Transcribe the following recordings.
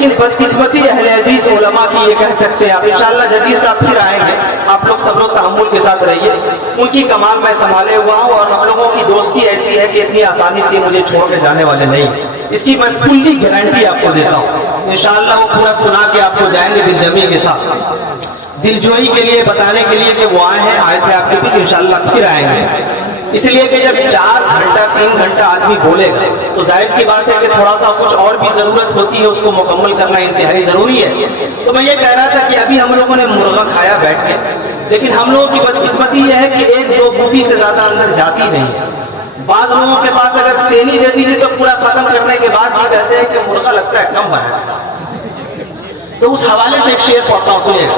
لیکن بدقسمتی اہل حدیث علماء کی یہ کہہ سکتے ہیں آپ انشاءاللہ جدید صاحب پھر آئیں گے، آپ لوگ صبر و تحمل کے ساتھ رہیے، ان کی کمان میں سنبھالے ہوا ہوں اور ہم لوگوں کی دوستی ایسی ہے کہ اتنی آسانی سے مجھے چھوڑ کے جانے والے نہیں، اس کی میں فلی گارنٹی آپ کو دیتا ہوں، انشاءاللہ وہ پورا سنا کے آپ کو جائیں گے دل جمی کے ساتھ، دل جوئی کے لیے بتانے کے لیے کہ وہ آئے تھے آپ کے پیچھے، انشاءاللہ پھر آئیں گے، اس لیے کہ جب 4 گھنٹہ 3 گھنٹہ آدمی بولے گا تو ظاہر سی بات ہے کہ تھوڑا سا کچھ اور بھی ضرورت ہوتی ہے، اس کو مکمل کرنا انتہائی ضروری ہے۔ تو میں یہ کہہ رہا تھا کہ ابھی ہم لوگوں نے مرغا کھایا بیٹھ کے، لیکن ہم لوگوں کی بدقسمتی یہ ہے کہ 1-2 بوٹی سے زیادہ اندر جاتی نہیں، بعض لوگوں کے پاس اگر سینی دے دیجیے تو پورا ختم کرنے کے بعد بھی کہتے ہیں کہ مرغا لگتا ہے کم بنا، تو اس حوالے سے ایک شعر پڑھتا ہوں، سنیے گا۔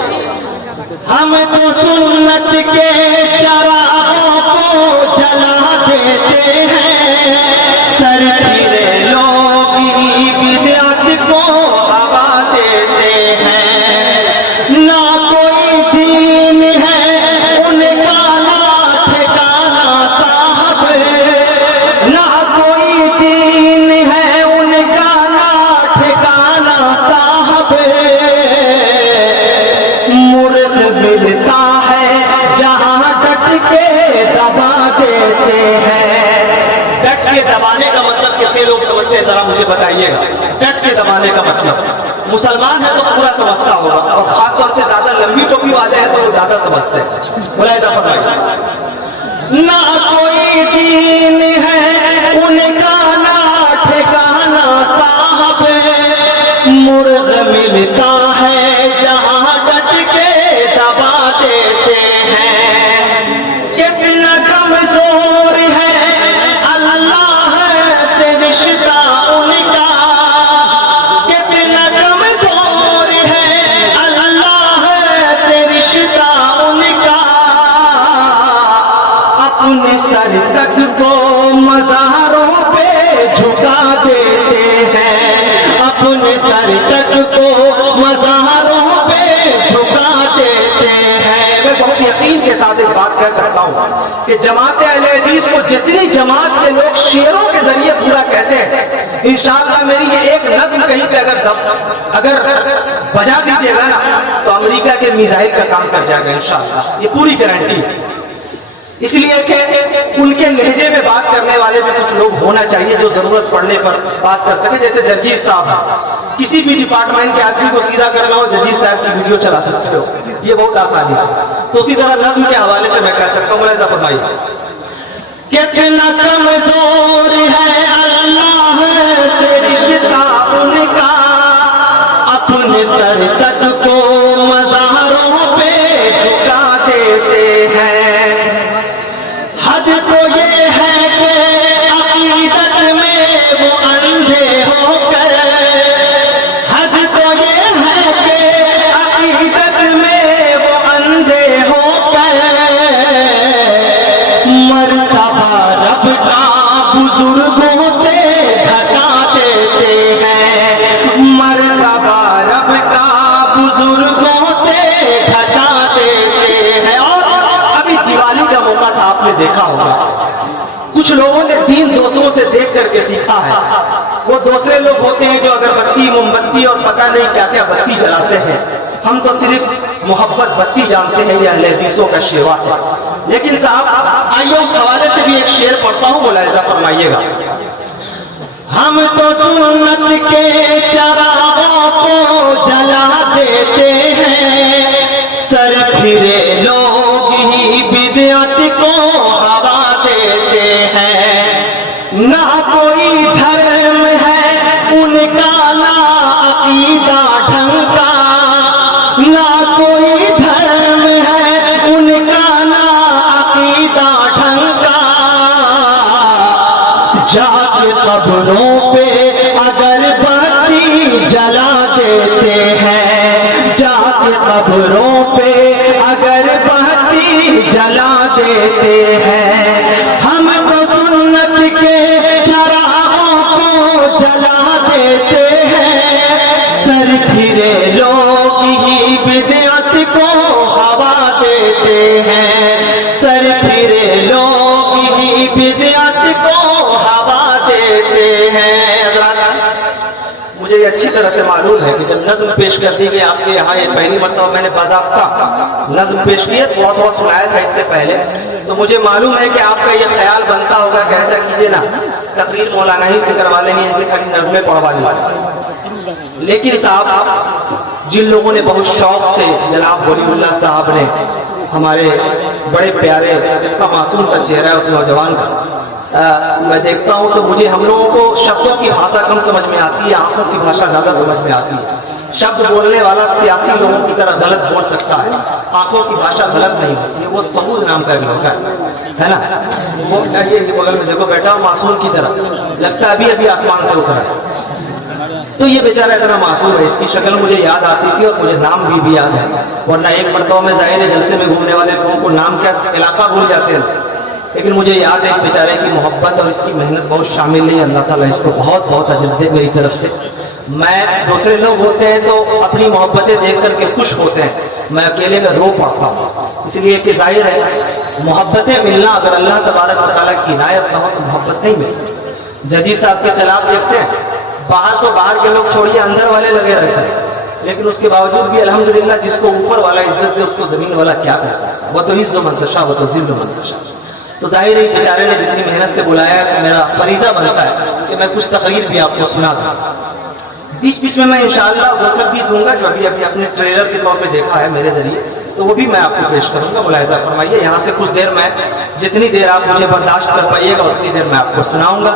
ہم تو سنت کے چراغوں کو جلا دیتے ہیں، سر پھرے لوگ ہی بدعت کو ہوا دیتے ہیں، نہ کوئی دین ہے ان کا نہ ٹھکانا صاحب، نہ کوئی دین ہے ان کا نہ ٹھکانا صاحب، ملتا ہے جہاں ڈٹ کے دبا دیتے ہیں۔ ڈٹ کے دبانے کا مطلب کتنے لوگ سمجھتے ہیں ذرا مجھے بتائیے گا، ڈٹ کے دبانے کا مطلب مسلمان ہے تو پورا سمجھتا ہوگا، اور خاص طور سے زیادہ لمبی ٹوپی والے ہیں تو وہ زیادہ سمجھتے ہیں، ملاحظہ فرمائیے۔ نہ کوئی دین ہے ان کا نہ ٹھکانا صاحب، مرغ ملتا ہے جہاں ڈٹ کے دبا دیتے ہیں، کتنا کمزور ہے اللہ سے رشتہ ان کا، کتنا کمزور ہے اللہ سے رشتہ ان کا، اپنے سر تک کو مزاروں پہ جھکا دیتے ہیں، اپنے سر تک کو مزاروں پہ جھکا دیتے ہیں۔ میں بہت یقین کے ساتھ ایک بات کہہ سکتا ہوں کہ جماعت اہل حدیث کو جتنی جماعت کے لوگ شعروں کے ذریعے پورا کہتے ہیں، انشاءاللہ میری یہ ایک نظم کہیں پہ اگر بجا دیجیے گا نا تو امریکہ کے میزائل کا کام کر جائے گا انشاءاللہ، یہ پوری گارنٹی ہے، اس لیے کہ ان کے لہجے میں بات کرنے والے بھی کچھ لوگ ہونا چاہیے جو ضرورت پڑنے پر بات کر سکے، جیسے جرجیت صاحب، کسی بھی ڈپارٹمنٹ کے آدمی کو سیدھا کرنا ہو جرجیت صاحب کی ویڈیو چلا سکتے ہو، یہ بہت آسانی ہے۔ تو اسی طرح نظم کے حوالے سے میں کہہ سکتا ہوں، ملاحظہ فرمائیے۔ کتنا کمزور ہے اللہ سے رشتہ ان کا، اپنے سر تک کو مزاروں پہ جھکا دیتے ہیں، حد تو یہ ہے کہ عقیدت میں وہ اندھے ہو کر، حد تو یہ ہے کہ عقیدت میں وہ اندھے ہو کر، مرتبہ رب کا بزرگوں سے ڈھکا دیتے ہیں، مرتبہ رب کا بزرگوں سے ڈھکا دیتے ہیں۔ اور ابھی دیوالی کا موقع تھا، آپ نے دیکھا ہوگا کچھ لوگوں نے دین دوسروں سے دیکھ کر کے سیکھا ہے، وہ دوسرے لوگ ہوتے ہیں جو اگربتی موم بتی اور پتہ نہیں کیا کیا بتی جلاتے ہیں، ہم تو صرف محبت بتی جانتے ہیں، یہ اہل حدیثوں کا شیوا ہے۔ لیکن صاحب آئیے اس حوالے سے بھی ایک شعر پڑھتا ہوں، ملاحظہ فرمائیے گا۔ ہم تو سنت کے چراغوں کو جلا دیتے ہیں، سر پھرے لوگ ہی بدعت کو ہوا دیتے ہیں، نہ کوئی دھرم ہے ان کا نہ عقیدہ ڈھنگ کا، نہ کوئی دھرم ہے ان کا نہ عقیدہ ڈھنگ کا، جا کے قبروں پہ اگر بتی جلا دیتے ہیں، جا کے قبروں پہ اگر بتی جلا دیتے ہیں، ہم تو سنت کے چراغوں کو جلا دیتے ہیں، سر پھرے لوگ ہی بدعت کو ہوا دیتے ہیں، سر پھرے لوگ ہی بدعت کو ہوا دیتے ہیں۔ مجھے یہ اچھی طرح سے معلوم ہے کہ جب نظم پیش کر دی گئی آپ کے یہاں، یہ پہلی مرتبہ میں نے باضابطہ نظم پیش کی ہے، بہت بہت سنایا تھا اس سے پہلے، تو مجھے معلوم ہے کہ آپ کا یہ خیال بنتا ہوگا کہ ایسا کیجیے نا، تقریر مولانا ہی سے کروا لیں گے، ان سے خالی نظمیں پڑھوا لیں۔ لیکن صاحب جن لوگوں نے بہت شوق سے جناب ولی اللہ صاحب نے، ہمارے بڑے پیارے، اتنا معصوم کا چہرہ ہے اس نوجوان کا، میں دیکھتا ہوں تو مجھے ہم لوگوں کو شبدوں کی بھاشا کم سمجھ میں آتی ہے، آنکھوں کی بھاشا زیادہ سمجھ میں آتی ہے۔ شبد بولنے والا سیاسی لوگوں کی طرح غلط بول سکتا ہے، آنکھوں کی بھاشا غلط نہیں ہوتی ہے۔ وہ سبوز نام کا ایک لڑکا ہے نا، وہ یہ بغل میں دیکھو بیٹھا معصوم کی طرح لگتا ہے ابھی آسمان سے اترا ہے، تو یہ بیچارہ اتنا معصوم ہے، اس کی شکل مجھے یاد آتی تھی اور مجھے نام بھی یاد ہے، ورنہ ایک مرتبہ میں ظاہر ہے جلسے میں گھومنے والے لوگوں کو نام کیا علاقہ بھول جاتے ہیں، لیکن مجھے یاد ہے اس بیچارے کی محبت اور اس کی محنت بہت شامل ہے۔ اللہ تعالیٰ اس کو بہت بہت اجر دے میری طرف سے۔ میں دوسرے لوگ ہوتے ہیں تو اپنی محبتیں دیکھ کر کے خوش ہوتے ہیں، میں اکیلے میں رو پڑتا ہوں، اس لیے کہ ظاہر ہے محبتیں ملنا اگر اللہ تبارک و تعالیٰ کی عنایت نہ ہو تو محبت نہیں ملتی۔ جدید صاحب کے خلاف دیکھتے ہیں، باہر تو باہر کے لوگ چھوڑیے اندر والے لگے رہتے ہیں، لیکن اس کے باوجود بھی الحمدللہ جس کو اوپر والا عزت ہے اس کو زمین والا کیا کرتا ہے، وہ تو عز و منتشا وہ تو ذل و منتشا۔ تو ظاہر ہے بیچارے نے جتنی محنت سے بلایا کہ میرا فریضہ بنتا ہے کہ میں کچھ تقریر بھی آپ کو سنا دوں، بیچ بیچ میں انشاءاللہ وہ سب بھی دوں گا جو ابھی اپنے ٹریلر کے طور پہ دیکھا ہے میرے ذریعے، تو وہ بھی میں آپ کو پیش کروں گا، ملاحظہ فرمائیے۔ یہاں سے کچھ دیر میں جتنی دیر آپ مجھے برداشت کر پائیے گا اتنی دیر میں آپ کو سناؤں گا،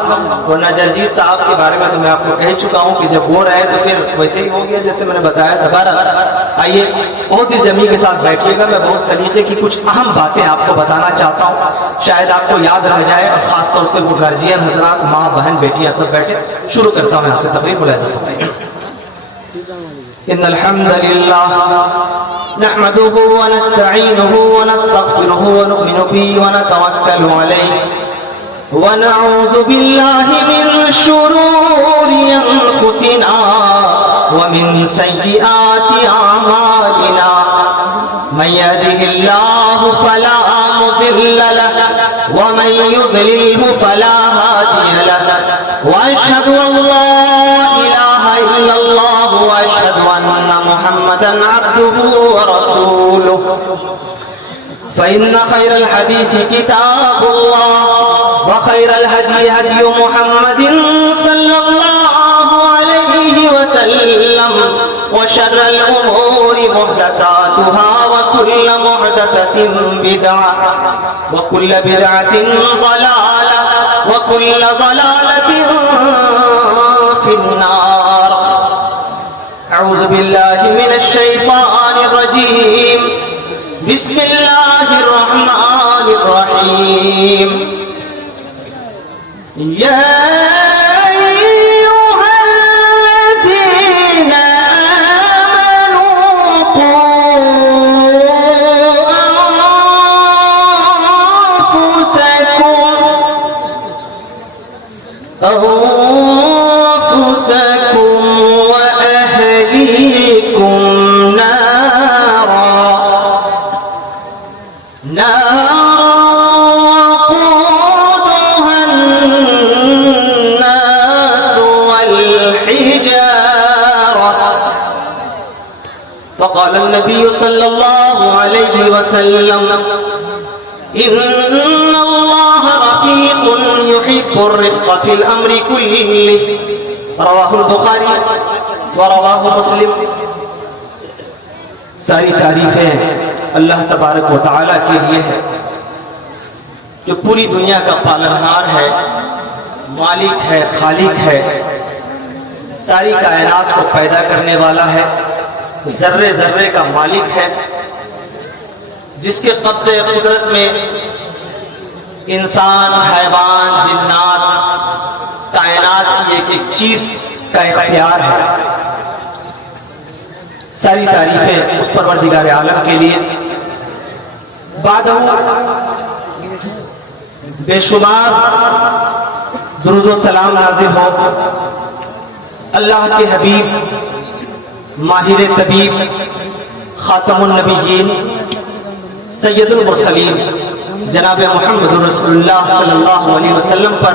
ورنہ جرجیت صاحب کے بارے میں تو میں آپ کو کہہ چکا ہوں کہ جب وہ رہے تو پھر ویسے ہی ہو گیا جیسے میں نے بتایا دوبارہ۔ آئیے بہت دل جمی کے ساتھ بیٹھیے گا، میں بہت سلیقے کی کچھ اہم باتیں آپ کو بتانا چاہتا ہوں، شاید آپ کو یاد رہ جائے، اور خاص طور سے وہ گارجین حضرات، ماں بہن بیٹیاں سب بیٹھے۔ شروع کرتا ہوں یہاں سے تقریر، ملاحظہ فرمائیے۔ إن الحمد لله نحمده ونستعينه ونستغفره ونؤمن به ونتوكل عليه ونعوذ بالله من شرور أنفسنا ومن سيئات أعمالنا من يهده الله فلا مضل له ومن يضلل فلا هادي له وأشهد أن لا إله إلا الله وأشهد أن محمدا عبده ورسوله فإن خير الحديث كتاب الله وخير الهدي هدي محمد صلى الله عليه وسلم وشر الأمور محدثاتها وكل محدثة بدعة وكل بدعة ضلالة وكل ضلالة في النار أعوذ بالله من الشيطان الرجيم بسم الله الرحمن الرحيم يا أيها الذين آمنوا قوا أنفسكم وأهليكم نارا وقودها الناس والحجارة فقال النبي صلى الله عليه وسلم إن الله رفيق يحب الرفق في الأمر كله رواه البخاري ورواه مسلم۔ ساری تعریفیں اللہ تبارک و تعالیٰ کے لیے ہے جو پوری دنیا کا پالنہار ہے، مالک ہے، خالق ہے، ساری کائنات کو پیدا کرنے والا ہے، ذرے ذرے کا مالک ہے، جس کے قبضے قدرت میں انسان، حیوان، جنات، کائنات کی ایک ایک چیز کا اختیار ہے۔ ساری تعریفیں اس پروردگار عالم کے لیے، بعد بے شمار درود و سلام نازل ہو اللہ کے حبیب، ماہر طبیب، خاتم النبیین، سید المرسلین جناب محمد رسول اللہ صلی اللہ علیہ وسلم پر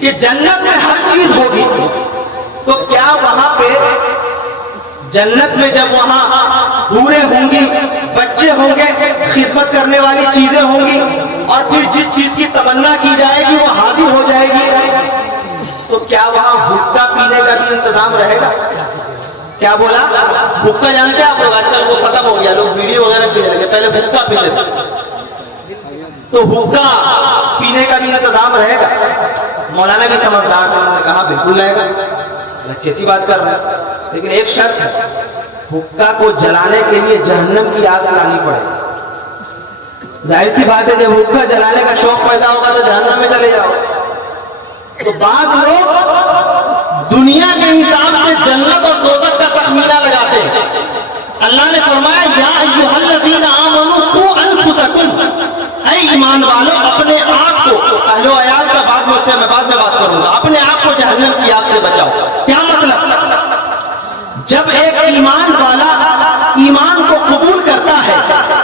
کہ جنت میں ہر چیز ہوگی، تو کیا وہاں پہ جنت میں جب وہاں حوریں ہوں گی، بچے ہوں گے، خدمت کرنے والی چیزیں ہوں گی، اور پھر جس چیز کی تمنا کی جائے گی وہ حاضر ہو جائے گی، تو کیا وہاں حقہ پینے کا بھی انتظام رہے گا؟ کیا بولا؟ حقہ جانتے ہیں آپ لوگ؟ آج کل وہ ختم ہو گیا، لوگ ویڈیو وغیرہ پینے لگے، پہلے حقہ پیتے تھے، تو حقہ پینے کا بھی انتظام رہے گا؟ مولانا بھی سمجھدار تھا، انہوں نے کہا بالکل رہے گا، کیسی بات کر رہے ہیں، لیکن ایک شرط ہے، حقہ کو جلانے کے لیے جہنم کی آگ لانی پڑے گی۔ ظاہر سی بات ہے جب حقہ جلانے کا شوق پیدا ہوگا تو جہنم میں چلے جاؤ۔ تو بعض لوگ دنیا کے حساب سے جنت اور دوزخ کا تخمینہ لگاتے ہیں۔ اللہ نے فرمایا یا ایھا الذین آمنوا قوا انفسکم، اے ایمان والو اپنے آپ کو، اہل و عیال کا بعد میں بات کروں گا، اپنے آپ کو جہنم کی آگ سے بچاؤ۔ کیا مطلب؟ جب ایک ایمان والا ایمان کو قبول کرتا ہے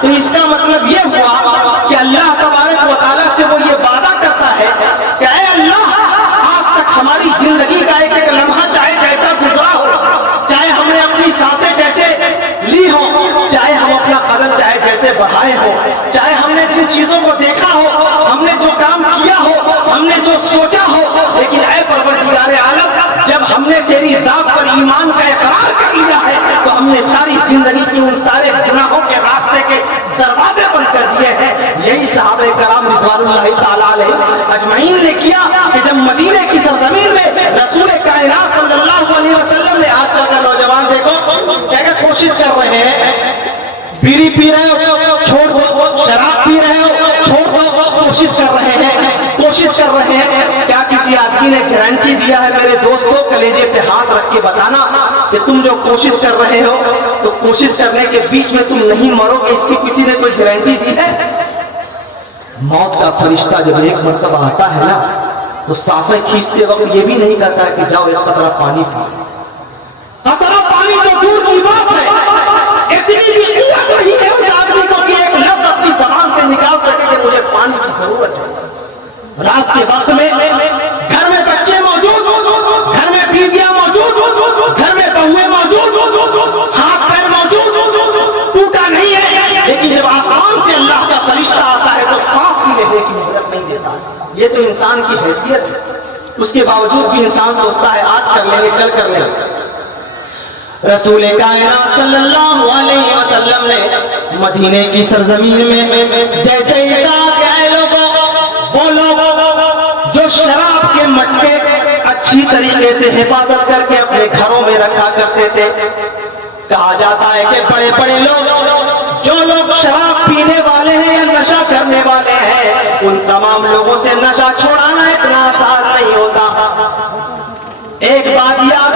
تو اس کا مطلب یہ ہوا کہ اللہ تبارک و تعالیٰ سے وہ یہ وعدہ کرتا ہے کہ اے اللہ، آج تک ہماری زندگی کا ایک ایک لمحہ چاہے جیسا گزرا ہو، چاہے ہم نے اپنی سانسیں جیسے لی ہو، چاہے ہم اپنا قدم چاہے جیسے بڑھائے ہو، چاہے ہم نے جن چیزوں کو دیکھا ہو، ہم نے جو کام کیا ہو، ہم نے جو سوچا ہو، لیکن اے پروردگار عالم، جب ہم نے تیری ذات پر ایمان کا اقرار کر لیا ہے تو ہم نے ساری زندگی کی ان سارے گناہوں کے راستے کے دروازے بند کر دیے ہیں۔ یہی صحابہ کرام رضوان اللہ تعالیٰ علیہ اجمعین نے کیا کہ جب مدینے کی سرزمین میں رسول کائنات صلی اللہ علیہ وسلم نے، آج کل کا نوجوان دیکھو کیا کوشش کر رہے ہیں، بیڑی پی رہے ہو چھوڑ دو، شراب پی رہے ہو چھوڑ دو، کوشش کر رہے ہیں۔ کیا کسی آدمی نے گارنٹی دیا ہے میرے دوستوں، کلیجے پہ ہاتھ رکھ کے بتانا کہ تم جو کوشش کر رہے ہو تو کوشش کرنے کے بیچ میں تم نہیں مرو گے، اس کی کسی نے کوئی گارنٹی دی ہے؟ موت کا فرشتہ جب ایک مرتبہ آتا ہے نا تو سانسیں کھینچتے وقت یہ بھی نہیں کہتا کہ جاؤ ایک قطرہ پانی پی، قطرہ پانی تو دور کی بات ہے، اتنی بھی قوت نہیں ہے اس آدمی کو کہ ایک لفظ اپنی زبان سے نکال سکے کہ مجھے پانی کی ضرورت ہے۔ رات کے وقت میں گھر میں بچے موجود، گھر میں بیویاں موجود، گھر میں بہویں موجود، ہاتھ پیر موجود، ٹوٹا نہیں ہے، لیکن جب آسمان سے اللہ کا فرشتہ آتا ہے تو سانس بھی لینے کی مدد نہیں دیتا۔ یہ تو انسان کی حیثیت ہے، اس کے باوجود بھی انسان سوچتا ہے آج کر لیں گے کل کر لیں گے۔ رسول کائنات صلی اللہ علیہ وسلم نے مدینے کی سرزمین میں جیسے ہی کہا کہ اے لوگوں، وہ لوگ جو شراب کے مٹکے اچھی طریقے سے حفاظت کر کے اپنے گھروں میں رکھا کرتے تھے، کہا جاتا ہے کہ بڑے بڑے لوگ، جو لوگ شراب پینے والے ہیں یا نشہ کرنے والے ہیں، ان تمام لوگوں سے نشہ چھوڑانا اتنا آسان نہیں ہوتا۔ ایک بات یاد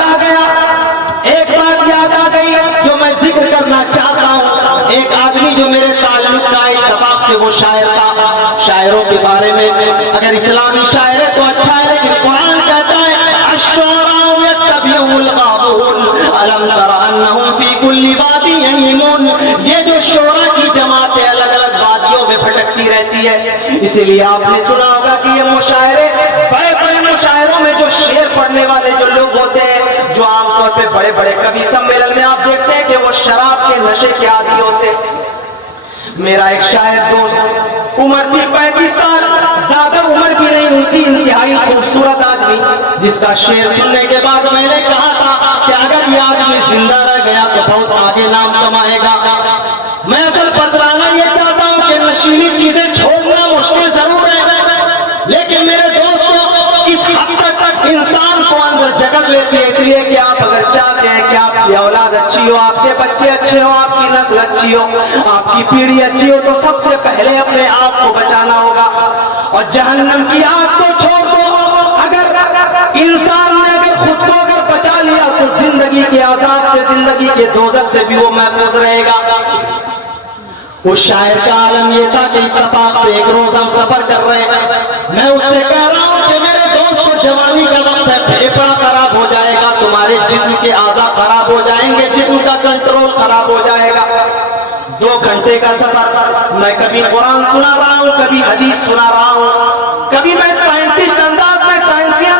آ گئی جو میں ذکر کرنا چاہتا ہوں۔ ایک آدمی جو میرے تعلق کا اتفاق سے وہ شاعر تھا، شاعروں کے بارے میں اگر اسلامی شاعر ہے تو اچھا ہے، لیکن قرآن کہتا ہے الشعراء یتبعهم الغاوون الم تر انہم فی کل وادی یہیمون۔ یہ جو شعراء کی جماعتیں الگ الگ وادیوں میں بھٹکتی رہتی ہے، اسی لیے آپ نے سنا ہوگا کہ یہ مشاعرے، بڑے بڑے مشاعروں میں جو شعر پڑھنے والے جو لوگ ہوتے ہیں، جو عام طور پہ بڑے بڑے کبھی سمیلن میں آپ دیکھتے ہیں کہ وہ شراب کے نشے کے عادی ہوتے ہیں۔ میرا ایک شاعر دوست، عمر تھی 35 سال، زیادہ عمر بھی نہیں ہوتی، انتہائی خوبصورت آدمی، جس کا شعر سننے کے بعد میں نے کہا تھا کہ اگر یہ آدمی زندہ رہ گیا تو بہت آگے نام کمائے گا۔ میں اصل بتلانا یہ چاہتا ہوں کہ نشیلی چیزیں چھوڑنا مشکل ضرور ہے، لیکن میرے دوستوں اس حد تک انسان کو اندر جگہ لیتی ہے، اس لیے کہ آپ اگر چاہتے ہیں کہ آپ کی اولاد اچھی ہو، آپ کے بچے اچھے ہو، آپ کی نسل اچھی ہو، آپ کی پیڑھی اچھی ہو، تو سب سے پہلے اپنے آپ کو بچانا ہوگا اور جہنم کی آگ کو چھوڑ دو۔ اگر انسان نے اگر خود کو اگر بچا لیا تو زندگی کے عذاب سے، زندگی کے دوزخ سے بھی وہ محفوظ رہے گا۔ اس شاعر کا عالم یہ تھا کہ اتفاق سے ایک روز ہم سفر کر رہے ہیں، میں اس سے کہہ رہا ہوں کہ میرے دوست، جوانی کا وقت ہے، پھیپھڑا خراب ہو جائے گا، تمہارے جسم کے اعضاء خراب ہو جائیں گے، جسم کا کنٹرول خراب ہو جائے گا۔ 2 گھنٹے کا سفر، میں کبھی قرآن سنا رہا ہوں، کبھی حدیث سنا رہا ہوں، کبھی میں سائنٹسٹ انداز میں سائنسیاں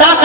10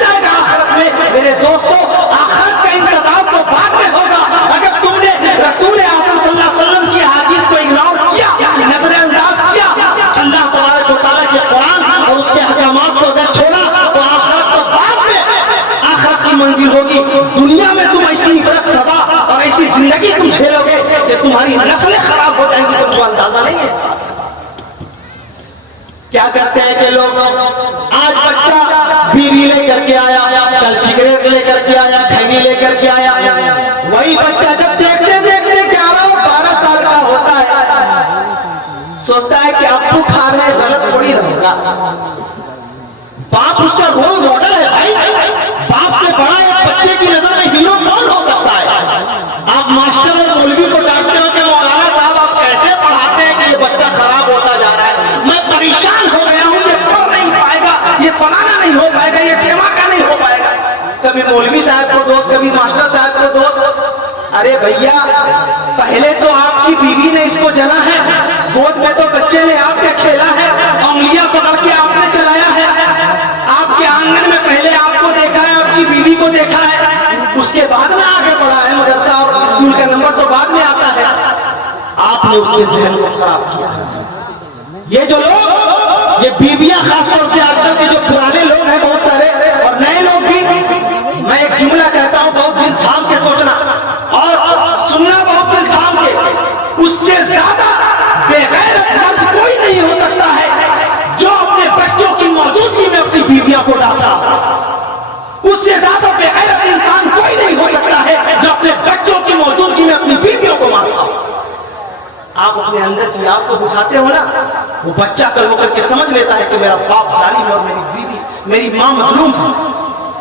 جائے گا آخرت میں. میرے دوستوں آخرت کا انتظام تو بعد میں ہوگا. اگر تم نے رسول اعظم صلی اللہ علیہ وسلم کی حدیث کو اگنور کیا, نظر انداز کیا, اللہ تبارک و تعالیٰ کے قرآن اور اس کے احکامات کو اگر چھوڑا تو آخرت تو بعد میں آخرت کی منزل ہوگی. دنیا میں تم ایسی عبرت سزا اور ایسی زندگی تم جھیلو گے کہ تمہاری نسلیں خراب ہو جائیں گی, تم کو اندازہ نہیں ہے. کیا کرتے ہیں کہ لوگ, آج بچہ بیڑی لے کر کے آیا, کل سگریٹ لے کر کے آیا, کھینی لے کر کے آیا. وہی بچہ جب دیکھتے 11-12 سال کا ہوتا ہے, سوچتا ہے کہ ابو کھا رہے غلط تھوڑی رہے گا. باپ اس کا رول ماڈل ہے بھائی. باپ سے بڑا ایک بچے کی نظر میں ہیرو کون ہو سکتا ہے؟ آپ ماسٹر اور مولوی کو ڈانٹتے ہو کہ مولانا صاحب آپ کیسے پڑھاتے ہیں کہ یہ بچہ خراب ہوتا جا رہا ہے, میں پریشان ہو گیا ہوں, یہ پڑھ نہیں پائے گا, یہ فلانا نہیں ہو پائے گا, یہ ٹیما کا نہیں ہو پائے گا. کبھی مولوی صاحب کو دوست, کبھی ماسٹر صاحب کو دوست. ارے بھیا پہلے تو آپ کی بیوی نے اس کو جنا ہے, گود میں تو بچے نے آپ کے کھیلا ہے, انگلیاں پکڑ کے آپ نے چلایا ہے, آپ کے آنگن میں پہلے آپ کو دیکھا ہے, آپ کی بیوی کو دیکھا ہے, اس کے بعد میں آگے بڑھا ہے. مدرسہ اور اسکول کا نمبر تو بعد میں آتا ہے. آپ نے اس کے ذہن کو خراب کیا. یہ جو لوگ, یہ بیویاں خاص طور سے آج کل کے جو پرانے لوگ ہیں بہت سارے اور نئے لوگ بھی, میں ایک جملہ کہتا ہوں بہت دل تھام کے سوچنا اور سننا, بہت دل تھام کے. اس سے زیادہ بے غیرت مرد کوئی نہیں ہو سکتا ہے جو اپنے بچوں کی موجودگی میں اپنی بیویاں کو ڈانٹا. اس سے زیادہ بے غیرت انسان کوئی نہیں ہو سکتا ہے جو اپنے بچوں کی موجودگی میں اپنی بیویوں کو مارتا. آپ اپنے اندر کی آپ کو بٹھاتے ہو نا, وہ بچہ کل ہو کر کے سمجھ لیتا ہے کہ میرا باپ ظالم ہے اور میری بیوی, میری ماں مظلوم ہے.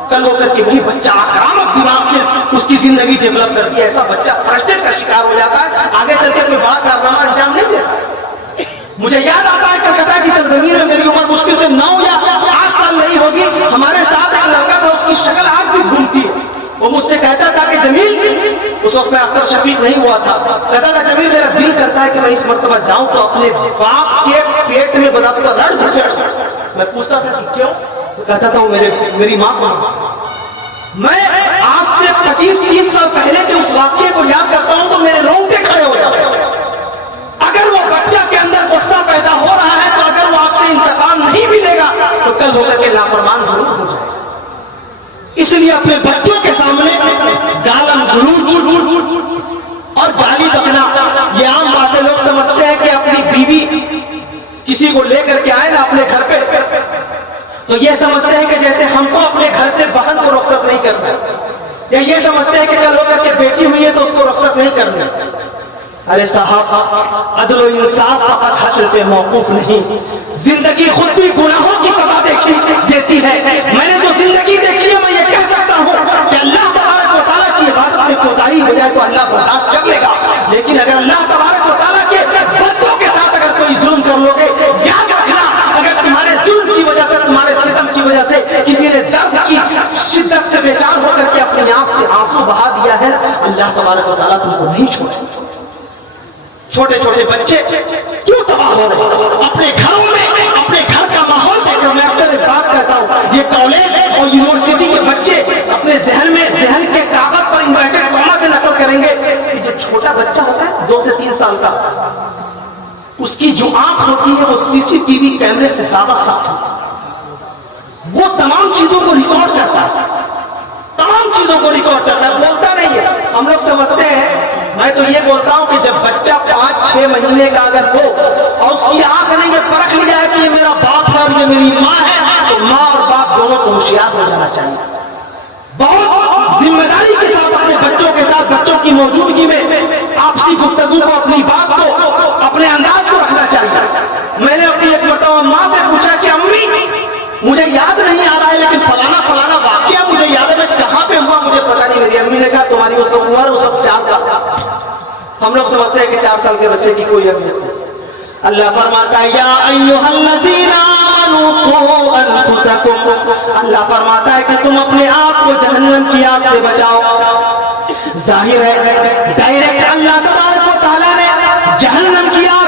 کل ہو کر کے وہی بچہ آکرامک دماغ سے اس کی زندگی ڈیولپ کرتی ہے. ایسا بچہ فرسٹریٹ کا شکار ہو جاتا ہے, آگے چل کے کوئی بڑا کارنامہ انجام نہیں دیتا. مجھے یاد آتا ہے کلکتہ کی سرزمین میں میری عمر مشکل سے 9 یا 8 سال نہیں ہوگی, ہمارے ساتھ ایک لڑکا تھا, اس کی شکل آج بھی گھومتی ہے. وہ مجھ سے کہتا تھا کہ جمیل, اس وقت میں اختر شفیق نہیں ہوا تھا, کہتا تھا جمیل میرا دل کرتا ہے کہ میں اس مرتبہ جاؤں تو اپنے باپ کے پیٹ میں بذات رڑ گھسڑ. میں پوچھتا تھا کہ کیوں؟ کہتا تھا وہ میری ماں کو. میں آج سے 25-30 سال پہلے کے اس واقعے کو یاد کرتا ہوں تو میرے رونگٹے کھڑے ہو جاتے ہیں. اگر وہ بچہ کے اندر غصہ پیدا ہو رہا ہے تو اگر وہ آپ سے انتقام نہیں بھی لے گا تو کل ہو کر کے نافرمان ضرور ہو جائے. اس لیے اپنے بچوں کے سامنے گالم گلوچ اور گالی بکنا یہ عام بات ہے. لوگ سمجھتے ہیں کہ اپنی بیوی کسی کو لے کر کے آئے نا اپنے گھر پہ تو یہ سمجھتے ہیں کہ جیسے ہم کو اپنے گھر سے بہن کو رخصت نہیں کرنا, یا یہ سمجھتے ہیں کہ کل ہو کر کے بیٹی ہوئی ہے تو اس کو رخصت نہیں کرنا. ارے صاحب, عدل و انصاف فقط حشر پہ موقوف نہیں, زندگی خود بھی گناہوں کی سزا دیتی ہے. میں نے جو زندگی دیکھی ہے میں یہ کہہ سکتا ہوں کہ اللہ تبارک و تعالیٰ کی عبادت میں کوتاہی ہو جائے تو اللہ برداشت کر لے گا, لیکن اگر اللہ تبارک و تعالیٰ کے بندوں کے ساتھ اگر کوئی ظلم کر لو گے, یاد رکھنا اگر تمہارے ظلم کی وجہ سے, تمہارے ستم کی وجہ سے کسی نے درد کی شدت سے بیچار ہو کر کے اپنی آنکھ سے آنسو بہا دیا ہے, اللہ تبارک و تعالیٰ تم کو نہیں چھوڑے. چھوٹے چھوٹے بچے کیوں تباہ ہو رہے ہیں اپنے گھروں میں, اپنے گھر کا ماحول دیکھ کر. میں اکثر ایک بات کہتا ہوں, یہ کالج اور یونیورسٹی کے بچے اپنے ذہن کے کاغذ پر انورٹڈ کاما سے نقل کریں گے. جو چھوٹا بچہ ہوتا ہے 2 سے 3 سال کا, اس کی جو آنکھ ہوتی ہے وہ CCTV کیمرے سے زیادہ صاف ہوتی ہے. وہ تمام چیزوں کو ریکارڈ کرتا ہے, تمام چیزوں کو ریکارڈ کرتا ہے, بولتا نہیں ہے. ہم لوگ سمجھتے ہیں, میں تو یہ بولتا ہوں کہ جب بچہ 5-6 مہینے کا اگر ہو اور اس کی آنکھ نے یہ پرکھ لی جائے کہ یہ میرا باپ ہے اور یہ میری ماں ہے, تو ماں اور باپ دونوں کو ہوشیار ہو جانا چاہیے. بہت ذمہ داری کے ساتھ اپنے بچوں کے ساتھ, بچوں کی موجودگی میں آپسی گفتگو کو, اپنی بات کو, اپنے انداز کو رکھنا چاہیے. میں نے اپنی ایک مرتبہ ماں سے پوچھا کہ امی مجھے یاد نہیں آ رہا ہے لیکن فلانا واقعہ مجھے یاد ہے, میں کہاں پہ ہوا مجھے پتا نہیں. میری امی نے کہا تمہاری اس وقت عمر 4 سال. ہم لوگ سمجھتے ہیں کہ 4 سال کے بچے کی کوئی اہمیت نہیں. اللہ فرماتا ہے یا ایھا الذین آمنوا قوا انفسکم, اللہ فرماتا ہے کہ تم اپنے آپ کو جہنم کی آگ سے بچاؤ. ظاہر ہے ڈائریکٹ اللہ تبارک و تعالیٰ نے جہنم کی آگ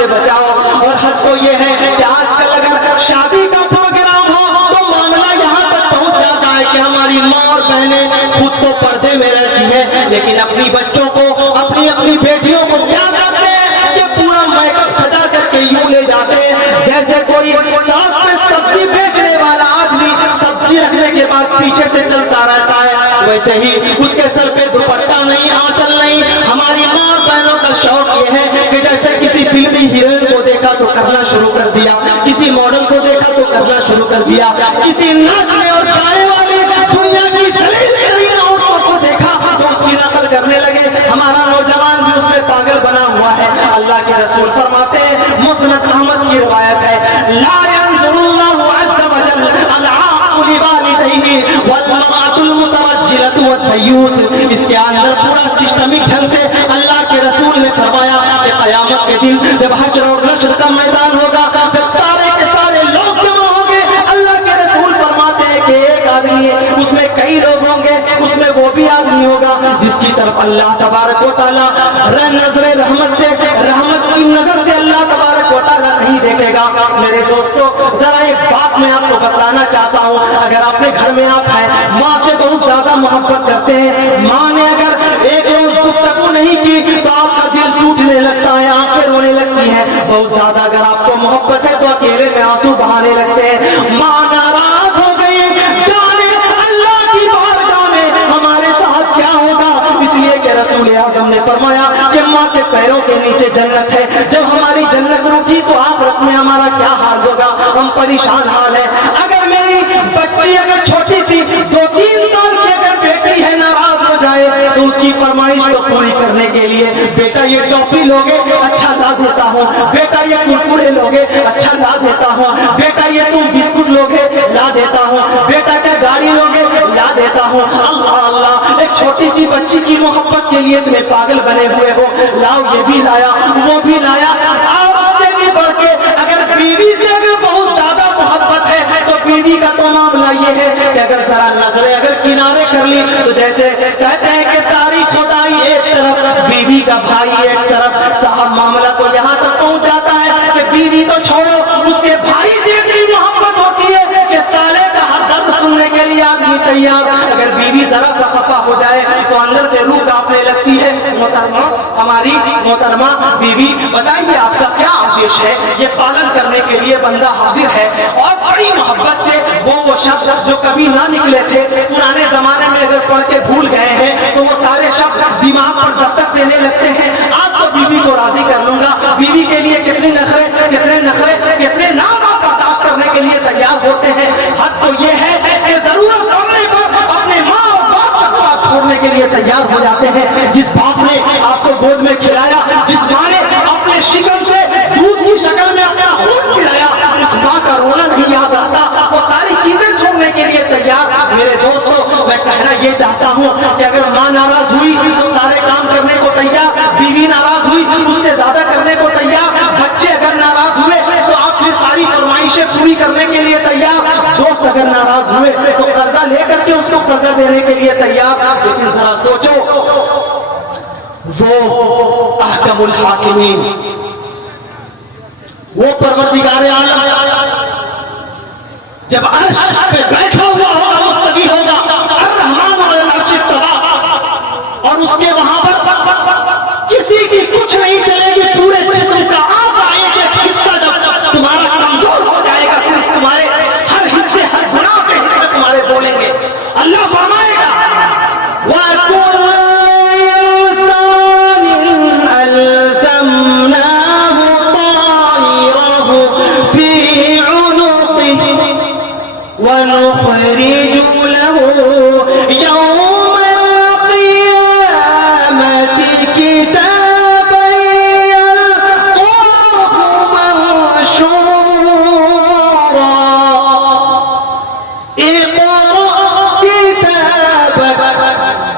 سے بچاؤ. اور حد تو یہ ہے کہ آج کل اگر شادی کا پروگرام ہو تو معاملہ یہاں تک پہنچ جاتا ہے کہ ہماری ماں اور بہنیں خود تو پردے میں رہتی ہیں لیکن اپنی بچوں کو اپنی بیٹیوں کو کیا کرتے ہیں کہ پورا میک اپ سجا کر کے یوں لے جاتے ہیں جیسے کوئی ساتھ میں سبزی بیچنے والا آدمی سبزی رکھنے کے بعد پیچھے سے چلتا رہتا ہے، ویسے ہی اس کے سر پہ دوپٹہ نہیں، آنچل نہیں. ہماری ماں بہنوں کا شوق یہ ہے کہ جیسے کسی فلمی ہیروئن کو دیکھا تو کرنا شروع کر دیا، کسی ماڈل کو دیکھا تو کرنا شروع کر دیا، کسی ناچنے اور گانے والی دنیا کی ذلیل ترین عورتوں کو دیکھا تو اس کی نقل کرنے لگے. ہمارا نوجوان بھی اس میں پاگل بنا ہوا ہے. اللہ کے رسول فرماتے ہیں، مسند احمد کی روایت ہے، لا ينظر اللہ عز وجل العاق لوالدیہ والمرأة المترجلة والدیوس. اس کے اندر پورا سسٹمک ڈھنگ سے اللہ کے رسول نے فرمایا کہ قیامت کے دن جب حشر اور نشر کا میدان ہوگا، جب سارے کے سارے لوگ جمع ہوں گے، اللہ کے رسول فرماتے ہیں کہ ایک آدمی ہے، اس میں کئی لوگ ہوں گے، اس میں وہ بھی آدمی ہوگا جس کی طرف اللہ تبارک و تعالیٰ نظر رحمت سے، رحمت کی نظر سے اللہ تبارک و تعالیٰ نہیں دیکھے گا. میرے دوستو، ذرا ایک بات میں آپ کو بتانا چاہتا ہوں. اگر اپنے گھر میں آپ ہیں، ماں سے بہت زیادہ محبت کرتے ہیں، ماں نے اگر ایک روز گفتگو نہیں کی تو آپ کا دل ٹوٹنے لگتا ہے، آنکھیں رونے لگتی ہیں. بہت زیادہ اگر آپ کو محبت ہے تو اکیلے میں آنسو بہانے لگتے ہیں. ماں ناراض ہو گئی، جانے اللہ کی بارگاہ میں ہمارے ساتھ کیا ہوگا. اس لیے کہ رسول اعظم نے فرمایا کہ ماں کے پیروں کے نیچے جنت ہے. جب ہماری جنت روٹھی تو آخرت میں ہمارا کیا حال ہوگا؟ ہم پریشان حال ہے. اگر میری بچی اگر چھوٹی سی 2-3 سال کی اگر بیٹی ہے ناراض ہو جائے تو اس کی فرمائش کو پوری کرنے کے لیے، بیٹا یہ ٹافی لوگے، اچھا لا دیتا ہوں، بیٹا یہ کرکرے لوگے، اچھا لا دیتا ہوں، بیٹا یہ تم بسکٹ لوگے، لا دیتا ہوں، بیٹا کیا گاڑی لوگے، لا دیتا ہوں. اللہ اللہ، ایک چھوٹی سی بچی کی محبت کے لیے اتنے پاگل بنے ہوئے ہو، لاؤ یہ بھی لایا وہ بھی لایا. آپ سے بھی بڑھ کے اگر بیوی سے اگر بہت زیادہ محبت ہے تو بیوی کا تو معاملہ یہ ہے کہ اگر ذرا نظریں اگر کنارے کر لی تو جیسے کہتے ہیں کہ ساری خدائی ایک طرف، بیوی کا بھائی ایک طرف. صاحب معاملہ تو یہاں تک پہنچ جاتا ہے کہ بیوی تو چھوڑو، اس کے بھائی سے اتنی محبت ہوتی ہے کہ سالے کا ہر درد سننے کے لیے آدمی تیار. اگر بیوی ذرا سا خفا ہو جائے تو اندر سے روح کانپنے لگتی ہے. محترمہ، ہماری محترمہ بیوی، بتائیے آپ کا کیا آدیش ہے؟ یہ پالن کرنے کے لیے بندہ حاضر ہے اور بڑی محبت سے وہ شبد جو کبھی نہ نکلے تھے پرانے زمانے میں اگر پڑھ کے بھول گئے ہیں تو وہ سارے شبد دماغ پر دستک دینے لگتے ہیں. آج تو بیوی کو راضی کر لوں گا. بیوی کے لیے کتنے نخرے کتنے ناز آپ برداشت کرنے کے لیے تیار ہوتے ہیں. حد تو یہ ہے کہ ضرورت پڑنے پر اپنے ماں اور باپ کا چھوڑنے کے لیے تیار ہو جاتے ہیں. جس باپ نے آپ کو گود میں کھلایا، جس ماں نے اپنے شکم سے دودھ کی شکل میں اپنا خون پلایا، اس ماں کا رونا نہیں یاد آتا، وہ ساری چیزیں چھوڑنے کے لیے تیار. میرے دوستو، میں کہنا یہ چاہتا ہوں کہ اگر ماں ناراض ہوئی تو سارے کام کرنے کو تیار، بیوی ناراض ہوئی اس سے زیادہ کرنے کو تیار، بچے اگر ناراض ہوئے تو آپ کی ساری فرمائشیں پوری کرنے کے لیے تیار، دوست اگر ناراض ہوئے تو قرضہ لے کر کے اس کو قرضہ دینے کے لیے تیار. لیکن ذرا سوچو، وہ احکم الحاکمین، وہ پروردگار عالم جب عرش پہ بیٹھا ہوا ہوگا، مستوی ہوگا، الرحمن علی العرش استویٰ، اور اس کے وہاں پر کسی کی کچھ نہیں چلے گی، پورے جسم کا اعضاء ایک حصہ جب تمہارا کمزور ہو جائے گا، صرف تمہارے ہر حصے، ہر گناہ کے حصے تمہارے بولیں گے. اللہ فرمائے گا وَكُلُّ إِنسَانٍ أَلْزَمْنَاهُ طَائِرَهُ فِي عُنُقِهِ وَنُخْرِجُ لَهُ يَوْمَ الْقِيَامَةِ كِتَابًا يَلْقَاهُ مَنشُورًا.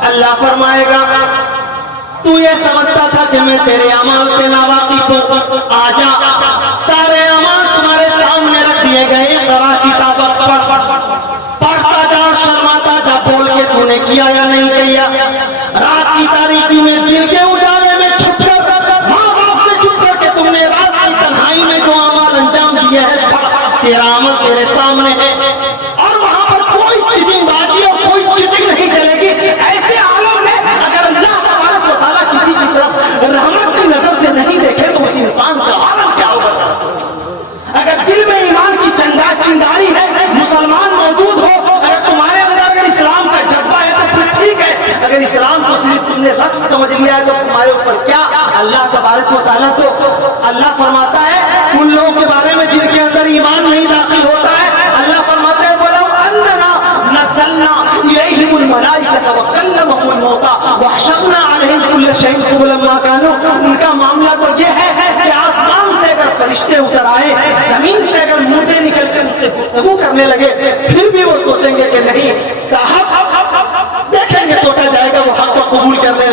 اللہ فرمائے گا، تو یہ سمجھتا تھا کہ میں تیرے اعمال سے ناواقف ہوں، آجا سارے اعمال تمہارے سامنے رکھ دیے گئے. اقرا کتابک پڑھتا جا، شرماتا جا، بول کے تو نے کیا یا نہیں کیا. رات کی تاریکی میں، دن کے اجالے میں چھپ کر، ماں باپ سے چھپ کر کے تم نے رات کی جائے تو تمہارے اوپر کیا؟ اللہ تبارک و تعالیٰ تو اللہ فرماتا ہے ان لوگوں کے بارے میں جن کے اندر ایمان نہیں داخل ہوتا ہے، اللہ فرماتا ہے وَلَوْ أَنَّنَا نَزَّلْنَا إِلَيْهِمُ الْمَلَائِكَةَ وَكَلَّمَهُمُ الْمَوْتَىٰ وَحَشَرْنَا عَلَيْهِمْ كُلَّ شَيْءٍ قُبُلًا مَّا كَانُوا، ان کا معاملہ تو یہ ہے کہ آسمان سے اگر فرشتے اتر آئے، زمین سے اگر مردے نکل کر ان سے گفتگو کرنے لگے، پھر بھی وہ سوچیں گے کہ نہیں صاحب، دیکھیں گے سوچا جائے گا وہ حق کو قبول کرنے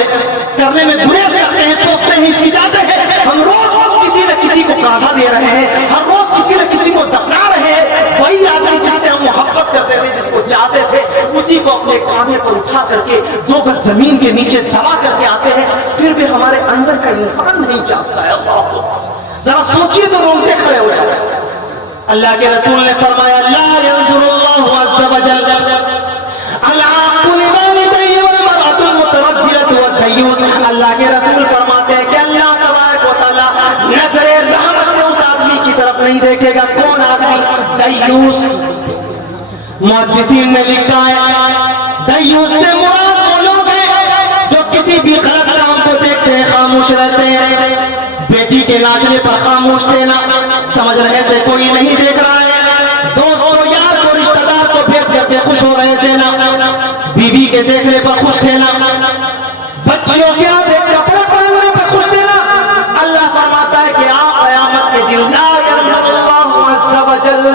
میں گریز کرتے ہیں، سوچتے ہیں ہچکچاتے ہیں، ہم روز کسی نہ کسی کو کاندھا دے رہے ہیں، ہر روز کسی نہ کسی کو دفنا رہے ہیں، وہی آدمی جس سے ہم محبت کرتے تھے، جس کو چاہتے تھے، اسی کو اپنے کاندھے پر اٹھا کر کے 2 گز زمین کے نیچے دبا کر کے آتے ہیں، پھر بھی ہمارے اندر کا انسان نہیں چاہتا ہے۔ اللہ ذرا سوچیے تو رونگٹے کھڑے ہو جائیں۔ اللہ کے رسول نے فرمایا لا ينظر اللہ عز وجل اللہ کے رسول فرماتے ہیں کہ اللہ تبارک و تعالی نظر رحمت سے اس آدمی کی طرف نہیں دیکھے گا۔ کون آدمی؟ دیوس۔ محدثین نے لکھا ہے دیوس سے مراد وہ لوگ ہیں جو کسی بھی غلط کام کو دیکھتے ہیں خاموش رہتے ہیں۔ بیٹی کے ناچنے پر خاموش تھے نا، سمجھ رہے تھے کوئی نہیں دیکھ رہا ہے، دوست کو یار کو رشتہ دار کو بھیج کر کے خوش ہو رہے تھے نا، بیوی کے دیکھنے پر خوش تھے نا، بچیوں کے آدھے کپڑے پہننے پر خوش تھے نا۔ اللہ فرماتا ہے کہ آپ قیامت کے دن لا يرحم اللہ عز وجل،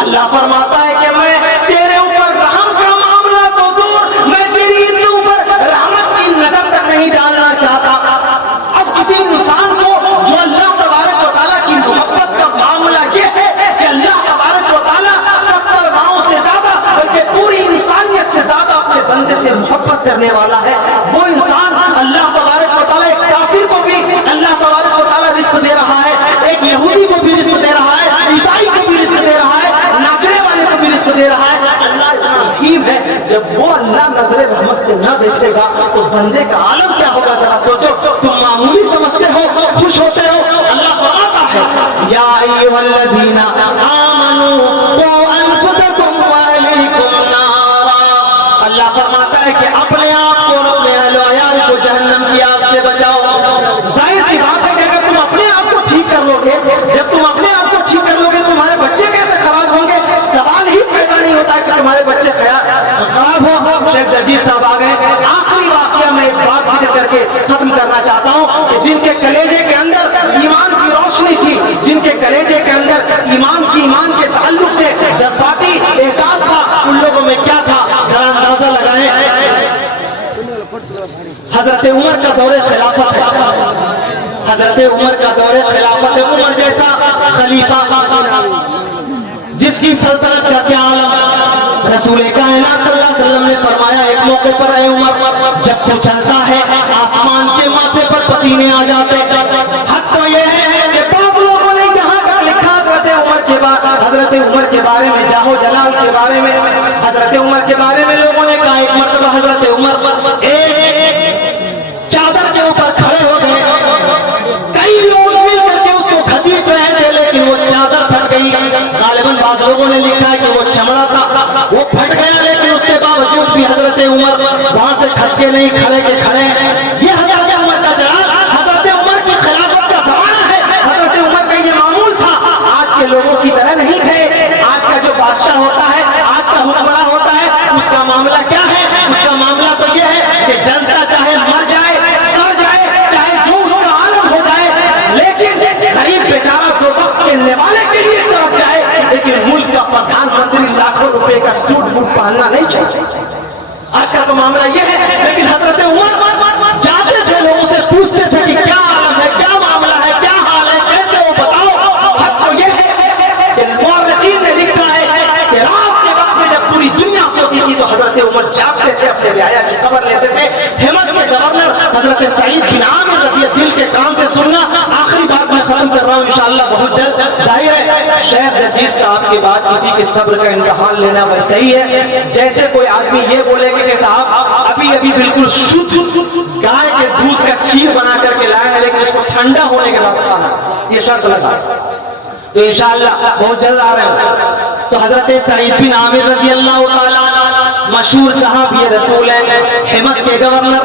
اللہ فرماتا ہے کہ میں تیرے اوپر رحم کا معاملہ تو دور، میں تیری ان کے اوپر رحمت کی نظر تک نہیں ڈالنا چاہتا۔ اب کسی انسان کو جو اللہ تبارک و تعالیٰ کی محبت کا معاملہ یہ ہے کہ اللہ تبارک و تعالیٰ 70 ماؤں سے زیادہ بلکہ پوری انسانیت سے زیادہ اپنے بندے سے محبت کرنے والا ہے، وہ انسان اللہ تبارک و تعالیٰ ایک کافر کو بھی اللہ تبارک و تعالیٰ رزق دے رہا ہے، ایک یہودی کو بھی رزق دے رہا ہے، عیسائی کو بھی رزق دے رہا ہے، ناچنے والے کو بھی رزق دے رہا ہے۔ اللہ اتنا عظیم ہے، جب وہ اللہ نظر رحمت سے نہ دیکھے گا تو بندے کا عالم کیا ہوگا؟ ذرا سوچو، تم معمولی سمجھتے ہو، خوش ہوتے ہو، اللہ فرماتا ہے یا ایھا الذین آمنوا قوا انفسکم واہلیکم نارا، اللہ فرماتا ہے کہ اپنے آپ کو اور اپنے اہل و عیال کو جہنم کی آگ سے بچاؤ۔ ظاہر سی بات ہے کہ اگر تم اپنے آپ کو ٹھیک کر لو گے، جب تم اپنے آپ کو ٹھیک کر لو گے تمہارے بچے کیسے خراب ہوں گے؟ سوال ہی پیدا نہیں ہوتا کہ تمہارے بچے خراب ہو۔ شیخ جدید صاحب آ گئے۔ آخری واقعہ میں ایک بات ذکر کر کے ختم کرنا چاہتا ہوں کہ جن کے کلیجے کے اندر ایمان کی روشنی تھی، جن کے کلیجے کے اندر ایمان کے تعلق سے جذباتی احساس تھا، ان لوگوں میں کیا تھا؟ ذرا اندازہ لگائیں۔ حضرت عمر کا دور خلافت ہے، حضرت عمر کا دور خلافت ہے، عمر جیسا خلیفہ جس کی سلطنت کا کیا عالم۔ رسول کائنات صلی اللہ علیہ وسلم نے فرمایا ایک موقع پر اے عمر، جب تو چلتا ہے آسمان کے ماتھے پر پسینے آ جاتے، حق تو یہ ہے کہ بعض لوگوں نے یہاں تک لکھا حضرت عمر کے بارے میں، جاہو جلال کے بارے میں، حضرت عمر کے بارے میں لوگوں نے کہا ایک مرتبہ حضرت عمر ایک چادر کے اوپر کھڑے ہو گئے، کئی لوگ مل کر کے اس کو گھسیٹ رہے تھے لیکن وہ چادر پھٹ گئی۔ غالباً بعض لوگوں نے لکھا ہے کہ وہ چمڑا تھا، وہ پھٹ گیا، لیکن اس کے باوجود بھی حضرت عمر وہاں سے کھس کے نہیں کھڑے کے کھڑے۔ یہ حضرت عمر کا جلال، حضرت عمر کی خلافت کا زمانہ ہے، حضرت عمر کا یہ معمول تھا۔ آج کے لوگوں کی طرح نہیں تھے، آج کا جو بادشاہ ہوتا ہے، آج کا حکمراں ہوتا ہے، اس کا معاملہ کیا ہے؟ اس کا معاملہ تو یہ ہے کہ جنتا چاہے مر جائے، سڑ جائے، چاہے جو اس کا عالم ہو جائے، لیکن غریب بیچارہ دو وقت کے نوالے کے لیے طرف جائے، لیکن ملک کا پردھان منتری لاکھوں روپے کا سوٹ بوٹ پہننا نہیں چاہیے۔ آج کا تو معاملہ یہ ہے، لیکن حضرت عمر جاتے تھے، لوگوں سے پوچھتے تھے کہ کیا عالم ہے، کیا معاملہ ہے، کیا حال ہے، کیسے ہو بتاؤ۔ حق تو یہ ہے کہ مورخین نے لکھا ہے کہ رات کے وقت میں جب پوری دنیا سوتی تھی تو حضرت عمر جاگتے تھے، اپنے رعایا کی خبر لیتے تھے۔ حمص کے گورنر حضرت سعید بن عامر رضی دل کے کام سے سننا۔ آخری بات میں ختم کر رہا ہوں انشاءاللہ بہت جلد۔ ظاہر ہے شیخ جدید صاحب کی بات کسی کے صبر کا امتحان لینا ویسے ہی ہے جیسے کوئی آدمی یہ بولے کہ صاحب ابھی بالکل شدھ گائے کے دودھ کا کھیر بنا کر کے لائیں گے، لیکن اس کو ٹھنڈا ہونے کے بعد کھانا، یہ شرط لگا تو انشاءاللہ بہت جلد آ رہے ہیں۔ تو حضرت سعید بن عامر رضی اللہ تعالیٰ مشہور صحابی رسول ہے، حمص کے گورنر،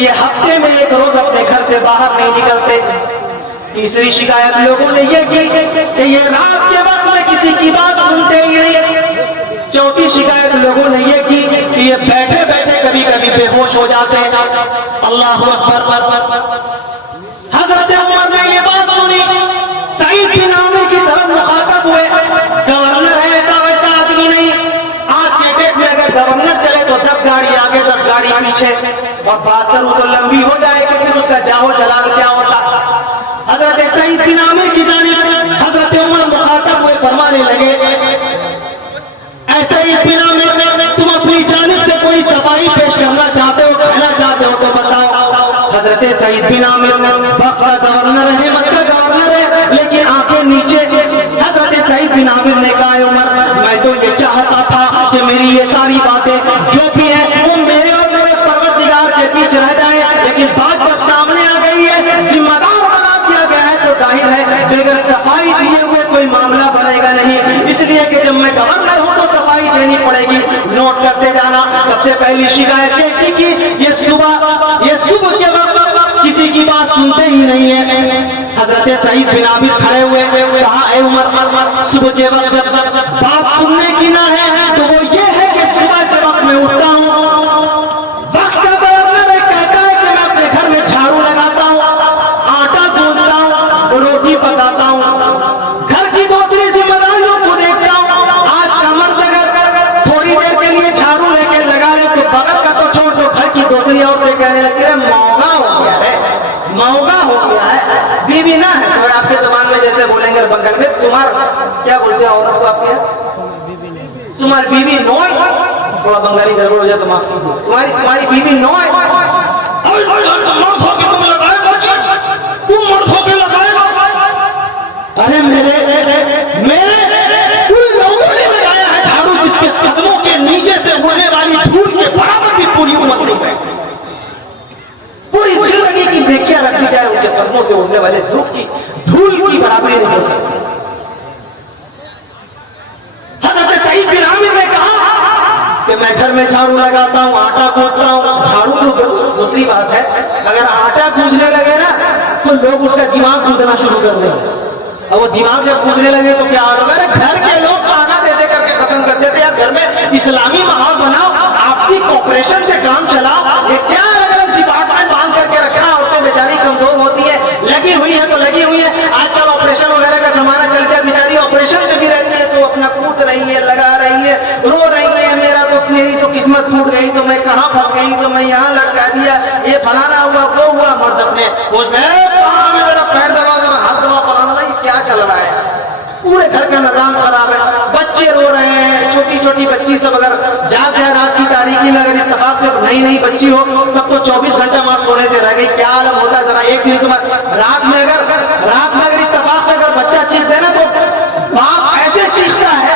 یہ ہفتے میں ایک روز اپنے گھر سے باہر نہیں نکلتے۔ تیسری شکایت لوگوں نے یہ کی کہ یہ رات کے وقت میں کسی کی بات سنتے ہی نہیں۔ چوتھی شکایت لوگوں نے یہ کی کہ یہ بیٹھے بیٹھے کبھی کبھی بے ہوش ہو جاتے ہیں۔ اللہ اکبر۔ حضرت عمر نے یہ بات سنی، سعید بن عامر کی طرف مخاطب ہوئے، گورنر ہے ایسا ویسا آدمی نہیں، آج کے ڈیٹ میں اگر گورنر چلے تو 10 گاڑی آگے 10 گاڑی پیچھے، اور بات کروں تو لمبی ہو جائے کہ پھر اس کا جاہو جلال کیا ہوتا۔ حضرت سعید بن عامر کی جانب حضرت عمر مخاطب ہوئے، فرمانے لگے اے سعید بن عامر، تم اپنی جانب سے کوئی صفائی پیش کرنا چاہتے ہو، کہنا چاہتے ہو تو بتاؤ۔ حضرت سعید بن عامر وقت کا گورنر ہے، مسئلہ گورنر ہے، لیکن آنکھیں نیچے۔ حضرت سعید بن عامر نے کہا عمر، میں تو یہ چاہتا تھا کہ میری یہ ساری باتیں جو بھی ہیں وہ میرے اور میرے پروردگار کے بیچ رہ جائے، لیکن بات جب سامنے آ گئی ہے، ذمہ دار بنا دیا گیا ہے، تو ظاہر ہے بغیر صفائی دیے ہوئے کوئی معاملہ بنے گا نہیں، اس لیے کہ جب میں گورنر ہوں تو صفائی دینی پڑے گی۔ نوٹ کرتے جانا۔ سب سے پہلی شکایت یہ تھی کہ یہ صبح کے وقت کسی کی بات سنتے ہی نہیں ہے۔ حضرت سعید بن عامر کھڑے ہوئے، کہا اے عمر، صبح کے وقت جب بات سننے کی نہ ہے تو وہ یہ ہے کہ صبح کے وقت میں اٹھتا ہوں، وقت کا گورنر کہتا ہے کہ میں اپنے گھر میں جھاڑو لگاتا ہوں، آٹا گوندتا ہوں، روٹی پکاتا ہوں، گھر کی دوسری ذمہ داریوں کو دیکھتا ہوں۔ آج کا مرد اگر تھوڑی دیر کے لیے جھاڑو لے کے لگا لے تو بغل کا تو چھوڑ دو، گھر کی دوسری عورتیں کہنے لگتی ہیں موغا ہو گیا ہے، موغا ہو گیا ہے، بیوی نہ ہے۔ اور آپ کے زبان میں جیسے بولیں گے بنگال میں، تمہارا کیا بولتے ہیں عورت کو آپ کے؟ تمہاری بیوی نوئے، تھوڑا بنگالی گڑبڑ ہو جائے تو معاف کیجیے، تمہاری بیوی نوئے، تم مرد ہو کے لگائے گا۔ ارے میرے پورے لوگوں نے لگایا ہے جھاڑو، جس کے قدموں کے نیچے سے اڑنے والی دھول کے برابر بھی پوری امت نہیں ہے۔ پوری زندگی کی نیکیاں رکھ دی جائے، ان کے قدموں سے اڑنے والے دھول کی برابری نہیں ہو سکتی۔ حضرت سعید بن عامر نے کہا کہ میں گھر میں جھاڑو لگاتا ہوں، آٹا گوندتا ہوں، جھاڑو تو دوسری بات ہے، اگر آٹا گوندنے لگے نا تو لوگ اس کا دماغ گوندنا شروع کر دیں، اور وہ دماغ جب گوندنے لگے تو کیا ہوگا؟ گھر کے لوگ کھانا دے دے کر کے ختم کر دیتے، یا گھر میں اسلامی ماحول بناؤ، آپسی کوپریشن سے کام چلاؤ۔ یہ کیا اگر ڈپارٹمنٹ باندھ کر کے رکھا، عورتیں بیچاری کمزور ہوتی ہیں، لگی ہوئی ہیں تو لگی ہوئی ہیں، آج کل آپریشن وغیرہ کا زمانہ چل گیا، بیچاری آپریشن سے بھی رہتی ہے تو اپنا کوٹ رہی ہے، لگا رہی ہے، رو رہی ہے، میری تو قسمت ٹوٹ گئی، تو میں کہاں پھنس گئی، تو میں یہاں لٹکا دیا، یہ فلانا ہوا وہ ہوا۔ مرد اپنے میرا پیر دبا کر ہاتھ دبا، فلانا کیا چل رہا ہے، پورے گھر کا نظام خراب ہے، بچے رو رہے ہیں، چھوٹی چھوٹی بچی سب اگر جاگ جائے رات کی تاریکی میں، اگر اتفاق سے نئی بچی ہو تب تو 24 گھنٹہ ماں سونے سے رہ گئی، کیا عالم ہوتا ہے۔ ذرا ایک دن تمہیں رات میں اگر اتفاق سے اگر بچہ چیخ دے نا تو باپ ایسے چیختا ہے،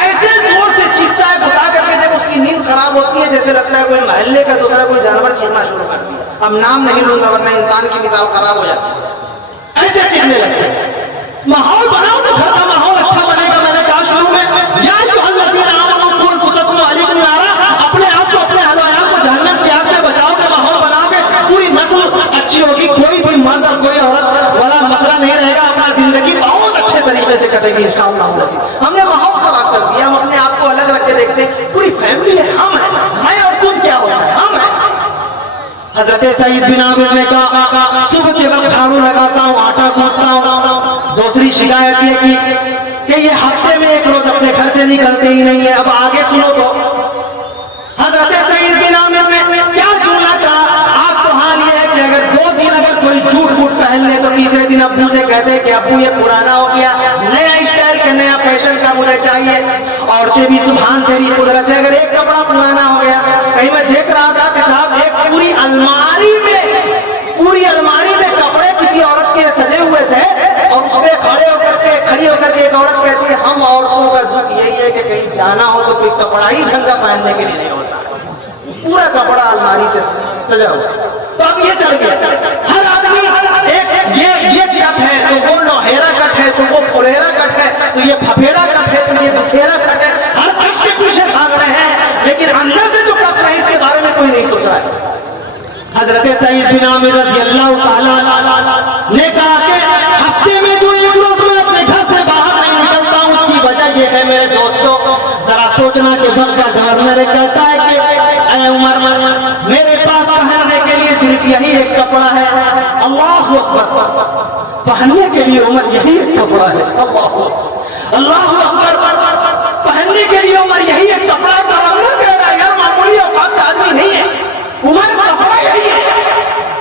ایسے زور سے چیختا ہے گھسا کر کے، جب اس کی نیند خراب ہوتی ہے جیسے لگتا ہے کوئی محلے کا دوسرا کوئی جانور چیخنا شروع کر دیا۔ اب نام نہیں لوں گا ورنہ انسان کی مثال خراب ہو جاتی ہے، ایسے چیخنے لگتے ہیں۔ ماحول بناؤ تو گھر کا ماحول اچھا بنے گا۔ میں نے کہا شروع میں یا اپنے آپ کو اپنے اہل و عیال کو جہنم کی آگ سے بچاؤ کے ماحول بناؤ گے، پوری نسل اچھی ہوگی، کوئی بھی مرد اور کوئی عورت والا مسئلہ نہیں رہے گا، اپنا زندگی بہت اچھے طریقے سے کٹے گی انشاءاللہ۔ ہم نے ماحول خراب کر دیا، ہم اپنے آپ کو الگ رکھ کے دیکھتے ہیں، پوری فیملی ہے، ہم ہیں، میں اور تم کیا ہوتا ہے، ہم ہیں۔ حضرت سعید بن عامر نے کہا صبح کے وقت جھاڑو لگاتا ہوں، آٹا گوندتا ہوں۔ دوسری شکایت یہ کی کہ یہ ہفتے میں ایک روز اپنے گھر سے نکلتے ہی نہیں ہے۔ اب آگے سنو تو حضرت سعید بن عامر نے کیا جملہ کہا، آپ کو حال یہ ہے کہ اگر 2 دن اگر کوئی جھوٹ بوٹ پہن لے تو تیسرے دن ابو سے کہتے ہیں کہ ابو یہ پرانا ہو گیا، نیا اسٹائل کا نیا فیشن کا مجھے چاہیے۔ عورتیں بھی سبحان تیری قدرت ہے، اگر ایک کپڑا پرانا ہو گیا، کہیں میں دیکھ رہا تھا کہ صاحب ایک پوری الماری میں کپڑے کسی عورت کے سجے ہوئے تھے، اور اس پہ کھڑی ہو کر کے ایک عورت کہتی ہے ہم عورتوں کا دکھ یہی ہے کہ کہیں جانا ہو تو کوئی کپڑا ہی ڈھنگ کا پہننے کے لیے نہیں ہوتا، پورا کپڑا الماری سے سجا ہوا۔ تو اب یہ چل گیا، ہر آدمی یہ کٹ ہے تو وہ نوہیرا کٹ ہے، تو وہ پھولیرا کٹ ہے، تو یہ پھپھیرا کٹ ہے، تو یہ دکھیرا کٹ ہے، ہر کچھ کے پیچھے بھاگ رہے ہیں، لیکن اندر سے جو کٹ رہے ہیں اس کے بارے میں کوئی نہیں سوچ رہا ہے۔ حضرت سعید بن عامر رضی اللہ تعالی نے کہا کہ ہفتے میں جو ایک روز میں اپنے گھر سے باہر نہیں نکلتا ہوں، اس کی وجہ یہ ہے میرے دوستوں، ذرا سوچنا کہ وقت کا گورنر کہتا ہے کہ اے عمر میرے پاس پہننے کے لیے صرف یہی ایک کپڑا ہے، اللہ اکبر، پہننے کے لیے عمر یہی ایک کپڑا ہے، اللہ اکبر، پہننے کے لیے عمر یہی ایک کپڑا ہے۔ گورنر کہہ رہا ہے یار معمولی اوقات کا آدمی نہیں ہے، عمر کپڑا یہی ہے،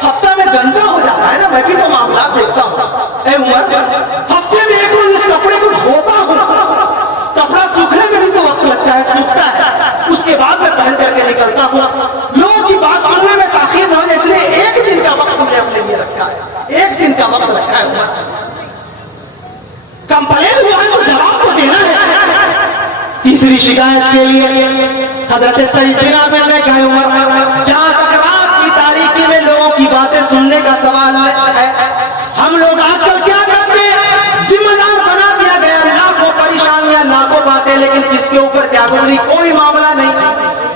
ہفتہ میں گندا ہو جاتا ہے نا، میں بھی تو معاملات دیکھتا ہوں، اے عمر ہفتے میں ایک روز اس کپڑے کو دھوتا ہوں، کپڑا سوکھنے میں بھی تو وقت لگتا ہے، سوکھتا ہے، اس کے بعد میں پہن کر کے نکلتا ہوں، لوگوں کی بات سننے میں تاخیر نہ ہو جائے، اس لیے ایک دن کا وقت ہم نے اپنے لیے رکھا ہے، ایک دن کا وقت رکھا ہے عمر۔ کمپلین ہوا ہے تو جواب کو دینا ہے۔ تیسری شکایت کے لیے حضرت سعید بن عامر نے کہا عمر جہاں تک رات کی تاریکی میں لوگوں کی باتیں سننے کا سوال ہے، ہم لوگ آج کل کیا کرتے ہیں، ذمہ دار بنا دیا گیا، لاکھوں پریشانیاں لاکھوں باتیں، لیکن کس کے اوپر کیا گزری کوئی معاملہ نہیں۔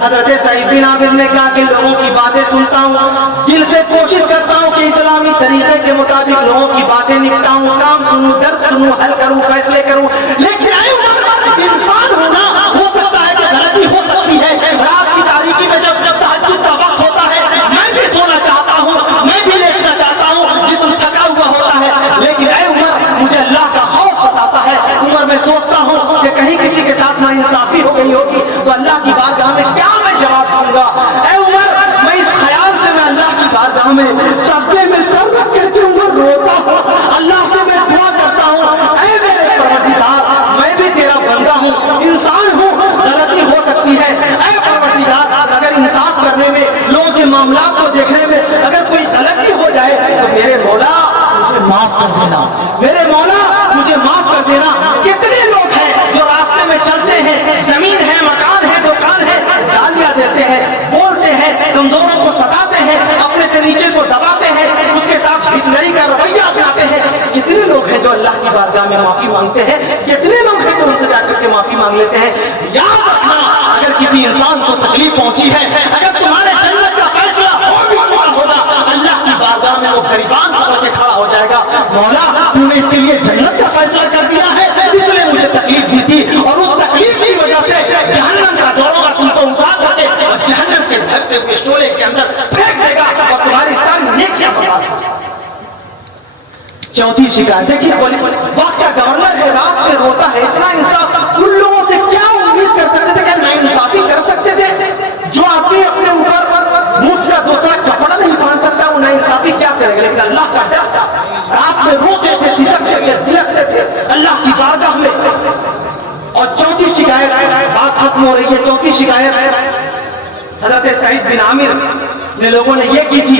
حضرت سعید بن عامر نے کہا کہ لوگوں کی باتیں سنتا ہوں، دل سے کوشش کرتا ہوں کہ اسلامی طریقے کے مطابق لوگوں کی باتیں نپٹاؤں، کام سنوں، درد سنوں، حل کروں، فیصلے کروں، لیکن اے عمر انسان ہونا، ہو سکتا ہے کہ غلطی ہو سکتی ہے، رات کی تاریکی میں جب تہجد کا وقت ہوتا ہے میں بھی سونا چاہتا ہوں، میں بھی لیٹنا چاہتا ہوں، جسم تھکا ہوا ہوتا ہے، لیکن اے عمر مجھے اللہ کا خوف ستاتا ہے۔ عمر میں سوچتا ہوں کہ کہیں کسی کے ساتھ ناانصافی ہو گئی ہوگی تو اللہ کی بارگاہ میں کیا میں جواب دوں گا۔ اے عمر میں اس خیال سے میں اللہ کی بارگاہ میں سجدے میں سر رکھ کے عمر روتا ہوں، اللہ سے میں دعا کرتا ہوں اے میرے پروردگار میں بھی تیرا بندہ ہوں، انسان ہوں، غلطی ہو سکتی ہے، اے پروردگار اگر انصاف کرنے میں لوگوں کے معاملات کو دیکھنے میں اگر کوئی غلطی ہو جائے تو میرے مولا مجھے معاف کر دینا، میرے مولا مجھے معاف کر دینا۔ کتنے لوگ ہیں جو راستے میں چلتے ہیں، زمین ہے، مکان ہے، دکان ہے، گالیاں دیتے ہیں، بولتے ہیں، کمزوروں کو ستاتے ہیں، اپنے سے نیچے کو دباتے ہیں، اس کے ساتھ ہٹلری کا رویہ اپناتے ہیں۔ کتنے لوگ ہیں جو اللہ کی بارگاہ میں معافی مانگتے ہیں، کتنے لوگ ہیں جو ان سے جا کر کے معافی مانگ لیتے ہیں۔ یاد رکھنا اگر کسی انسان کو تکلیف پہنچی ہے، اگر تمہارے جنت کا فیصلہ ہو بھی چکا ہوگا، اللہ کی بارگاہ میں وہ گریبان پکڑ کے کھڑا ہو جائے گا، مولا تو نے اس کے لیے جنت کا فیصلہ کر دیا ہے، اس نے مجھے تکلیف دی تھی اور اس تکلیف کی وجہ سے جہنم کا دروازہ تم کو اٹھا کر کے اور جہنم کے دھکتے ہوئے شعلے کے اندر پھینک دے گا اور تمہاری ساری نیکیاں برباد ہو جائیں گی۔ چوتھی شکایت دیکھیے، وقت کا گورنر ہے، رات میں روتا ہے، اتنا انصاف ان لوگوں سے کیا امید کر سکتے تھے کہ ناانصافی کر سکتے تھے؟ جو آدمی اپنے اوپر مفت کا دوسرا کپڑا نہیں پہن سکتا وہ ناانصافی کیا کرے گا؟ لیکن اللہ کا ڈر تھا، رات میں روتے تھے، سسکتے تھے، بلکتے تھے اللہ کی بارگاہ میں۔ اور چوتھی شکایت، بات ختم ہو رہی ہے، چوتھی شکایت حضرت سعید بن عامر نے لوگوں نے یہ کی تھی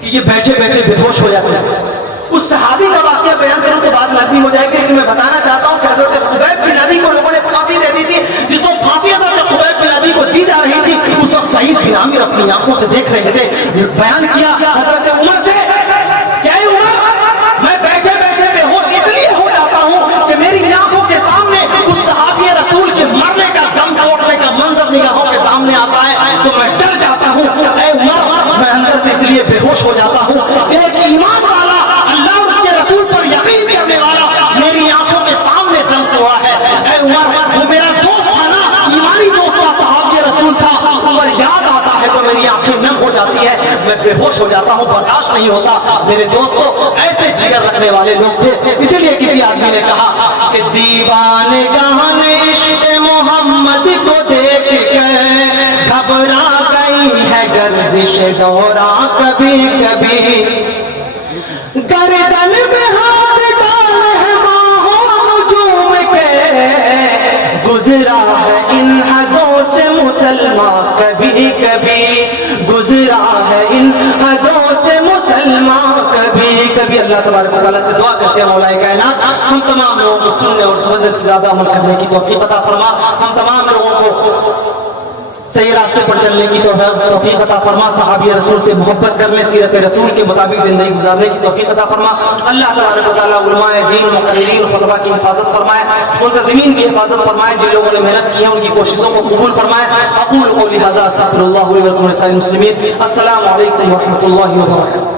کہ یہ بیٹھے بیٹھے بے ہوش ہو جاتے ہیں۔ اس صحابی کا واقعہ بیان کروں تو بات لازمی ہو جائے گی، لیکن میں بتانا چاہتا ہوں کہ حضرت خبیب بن عدی کو لوگوں نے پھانسی دے دی تھی، جس کو پھانسی حضرت خبیب بن عدی کو دی جا رہی تھی، اس وقت سعید بن عامر اپنی آنکھوں سے دیکھ رہے تھے۔ بیان کیا حضرت عمر سے کہ اے عمر میں بیٹھے بیٹھے بے ہوش اس لیے ہو جاتا ہوں کہ میری آنکھوں کے سامنے اس صحابی رسول کے مرنے کا دم توڑنے کا منظر نگاہوں کے سامنے آتا ہے تو میں ڈر جاتا ہوں۔ اے عمر میں اندر سے اس لیے بے ہوش ہو جاتا ہوں کہ ایک ایمان والا اللہ اس کے رسول پر یقین کرنے والا میری آنکھوں کے سامنے دم توڑا ہے۔ اے عمر وہ میرا دوست تھا نا، ایمانی دوست تھا، صحابی رسول تھا، عمر یاد آتا ہے تو میری آنکھیں نم ہو جاتی ہے، میں بے ہوش ہو جاتا ہوں، برداشت نہیں ہوتا۔ میرے دوستوں ایسے جگر رکھنے والے لوگ تھے، اسی لیے کسی آدمی نے کہا کہ دیوانے گاہن عشق محمد کو دیکھ کے گھبرا گئی ہے گردش دورا کبھی کبھی، گردن میں ہاتھ ڈالے ہے ماہوں نجوم کے، گزرا ہے ان حدوں سے مسلمان کبھی کبھی، گزرا ہے ان حدوں سے مسلمان کبھی کبھی۔ اللہ تبارک و تعالیٰ سے دعا کرتے ہیں مولا کائنات ہم تمام لوگوں کو سننے اور سمجھنے سے زیادہ عمل کرنے کی توفیق عطا فرما، ہم تمام لوگوں کو صحیح راستے پر چلنے کی توفیق عطا فرما، صحابی رسول سے محبت کرنے، سیرت رسول کے مطابق زندگی گزارنے کی توفیق عطا فرما۔ اللہ تبارک و تعالیٰ علماء دین، مقررین، خطبہ کی حفاظت فرمائے، منتظمین کی حفاظت فرمائے، جن لوگوں نے محنت کی ہے ان کی کوششوں کو قبول فرمائے۔ اقول قولی ھذا استغفر اللہ لی ولکم ولسائر المسلمین۔ السلام علیکم ورحمۃ اللہ وبرکاتہ۔